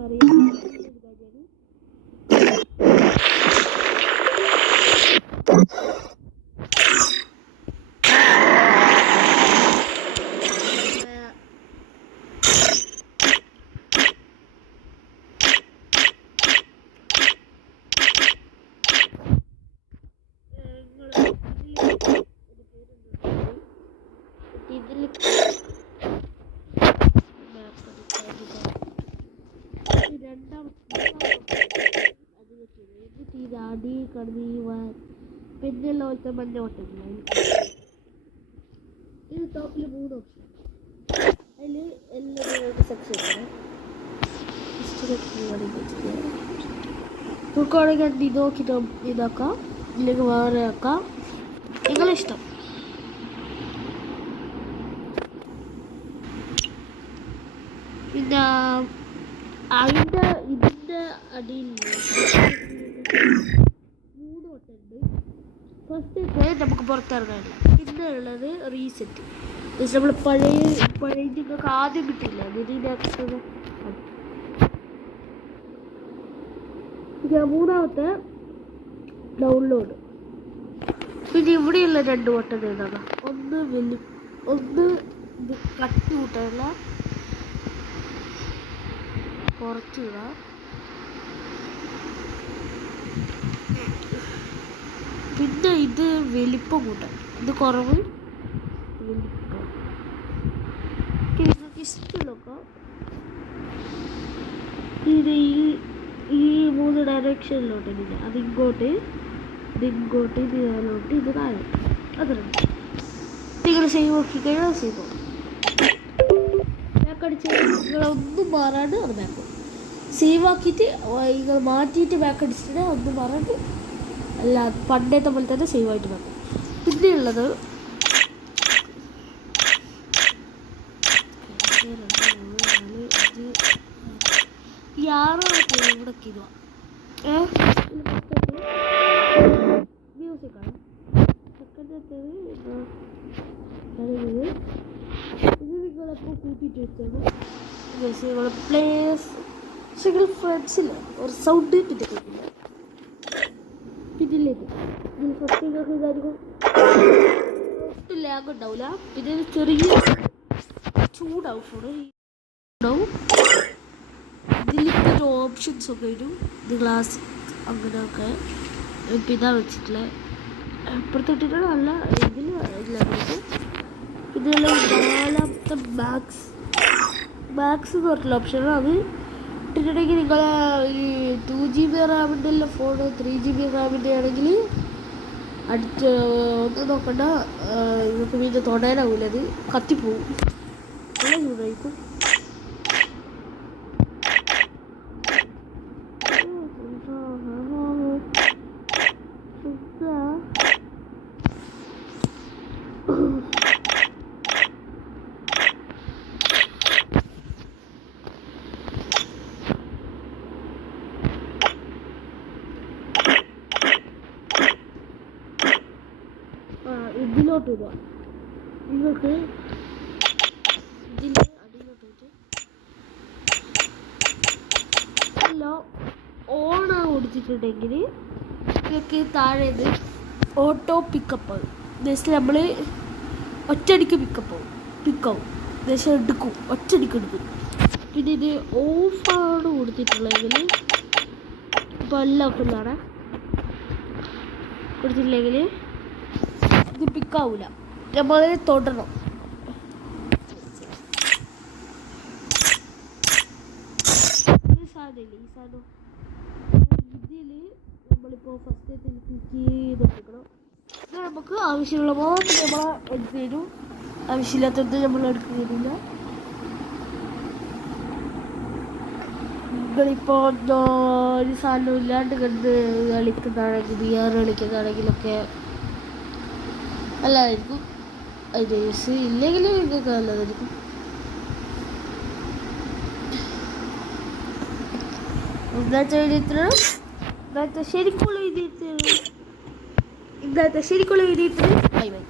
നമുക്കറിയാം. അടി കടന്ന് പിന്നെ ലോകത്തെ മഞ്ഞ ഓട്ടമില്ല. ഇത് ടോപ്പിൽ 3 ഓപ്ഷൻ. അതിൽ എല്ലാവരും സെക്ഷൻ നോക്കുകയാണെങ്കിൽ ഇത് നോക്കിയിട്ട് ഇതാക്കാം, ഇല്ലെങ്കിൽ വേറെ ആക്കാം, നിങ്ങളിഷ്ടം. പിന്നെ ഇതിൻ്റെ അടിയിൽ 3 ഓട്ടമുണ്ട്. ഫസ്റ്റ് നമുക്ക് പുറത്തിറങ്ങാനില്ല. പിന്നെ ഉള്ളത് റീസെറ്റ്. നമ്മൾ പഴയ നിങ്ങൾക്ക് ആദ്യം കിട്ടില്ല. പിന്നെ 3ാമത്തെ ഡൗൺലോഡ്. പിന്നെ ഇവിടെയുള്ള 2 ബട്ടൺ ഏതാണ്? ഒന്ന് ഇത് കട്ട് കൂട്ടാനുള്ള കുറച്ചിടാം. പിന്നെ ഇത് വലിപ്പം കൂട്ടാം. ഇത് കുറവ് വലിപ്പം. നിങ്ങൾക്ക് ഇഷ്ടമുള്ളൊക്കെ ഇത് ഈ 3 ഡയറക്ഷനിലോട്ട് ഇല്ല. അതിങ്ങോട്ട് ഇതിങ്ങോട്ട് ഇത് താഴോട്ട് ഇത് താഴോട്ട്. അതുണ്ട്. നിങ്ങൾ സേവ് നോക്കിക്കഴിഞ്ഞാൽ സേവ് ആവും. ബാക്കടിച്ച് നിങ്ങളൊന്നും മാറാണ്ട് അത് ബാക്ക് സേവ് ആക്കിയിട്ട് നിങ്ങൾ മാറ്റിയിട്ട് ബാക്ക് അടിച്ചിട്ട് ഒന്നും മാറാണ്ട് അല്ല പണ്ടത്തെ പോലെ തന്നെ സേവ് ആയിട്ട് വെക്കും. പിന്നെയുള്ളത് ഇവിടെ മ്യൂസിക്കാണ്. ഇത് നിങ്ങളെപ്പോൾ കൂട്ടിയിട്ട് വെച്ചാണ് നിങ്ങൾ പ്ലേസ് നിങ്ങൾ ഫ്രണ്ട്സില്ല ഒരു സൗണ്ട് പിന്നെ കേൾക്കില്ല. ഇതിലേക്ക് ഇതിൽ ഫസ്റ്റ് നിങ്ങൾക്ക് ഇതായിരിക്കും ഒട്ടും ലാഗ് ഉണ്ടാവില്ല. പിന്നെ ചെറിയ ചൂടാവും ഫോണ് ഉണ്ടാവും. ഇതിലിപ്പോൾ ഓപ്ഷൻസ് ഒക്കെ വരും. ഇത് ഗ്ലാസ് അങ്ങനെയൊക്കെ പിന്നെ വെച്ചിട്ടുള്ള ഇപ്പുറത്തിട്ടിട്ട് നല്ല ഇതിൽ ഇല്ലാതെ. ഇതിലുള്ള 4ാമത്തെ മാക്സ് എന്ന് പറഞ്ഞിട്ടുള്ള ഓപ്ഷനാണ്. അത് ഇട്ടിട്ടുണ്ടെങ്കിൽ നിങ്ങൾ ഈ 2GB റാമിൻ്റെ എല്ലാം ഫോണ് 3GB റാമിൻ്റെ ആണെങ്കിൽ ഒന്നും നോക്കണ്ട, നിങ്ങൾക്ക് പിന്നെ തൊടാനാവില്ല. അത് കത്തിപ്പോവും, നല്ല ചൂടായിരിക്കും. ഇതിലോട്ട് ഇടുക. നിങ്ങൾക്ക് ഇതിൻ്റെ അടിയിലോട്ട് ഇട്ട് എല്ലാം ഓണാണ് കൊടുത്തിട്ടുണ്ടെങ്കിൽ നിങ്ങൾക്ക് താഴെ ഓട്ടോ പിക്കപ്പ് ആകും. ജസ്റ്റ് നമ്മൾ ഒറ്റയടിക്ക് പിക്കാവും ജസ്റ്റ് എടുക്കും, ഒറ്റയടിക്ക് എടുക്കും. പിന്നെ ഇത് ഓഫാണ് കൊടുത്തിട്ടുള്ളതെങ്കിൽ ഇപ്പോൾ എല്ലാം ഓഫിലാണ് കൊടുത്തിട്ടില്ലെങ്കിൽ ഇത് പിക്കാവൂല, നമ്മൾ തൊടണം. ഈ സാധനം ഇതിൽ നമ്മളിപ്പോൾ ഫസ്റ്റ് ക്ലിക്ക് ചെയ്തെടുക്കണം. നമുക്ക് ആവശ്യമുള്ള മാത്രം നമ്മൾ എടുത്ത് തരും, ആവശ്യമില്ലാത്തത് നമ്മൾ എടുക്കുന്നില്ല. നിങ്ങളിപ്പോൾ ഒരു സാധനം ഇല്ലാണ്ട് കണ്ട് കളിക്കുന്നതാണെങ്കിൽ VR കളിക്കുന്നതാണെങ്കിലൊക്കെ നല്ലതായിരിക്കും. അതിൻ്റെ യൂസ് ഇല്ലെങ്കിൽ നിങ്ങൾക്ക് നല്ലതായിരിക്കും. ഇന്നത്തെ ശരിക്കുള്ള എഴുതിയിട്ട് ബൈ ബൈ.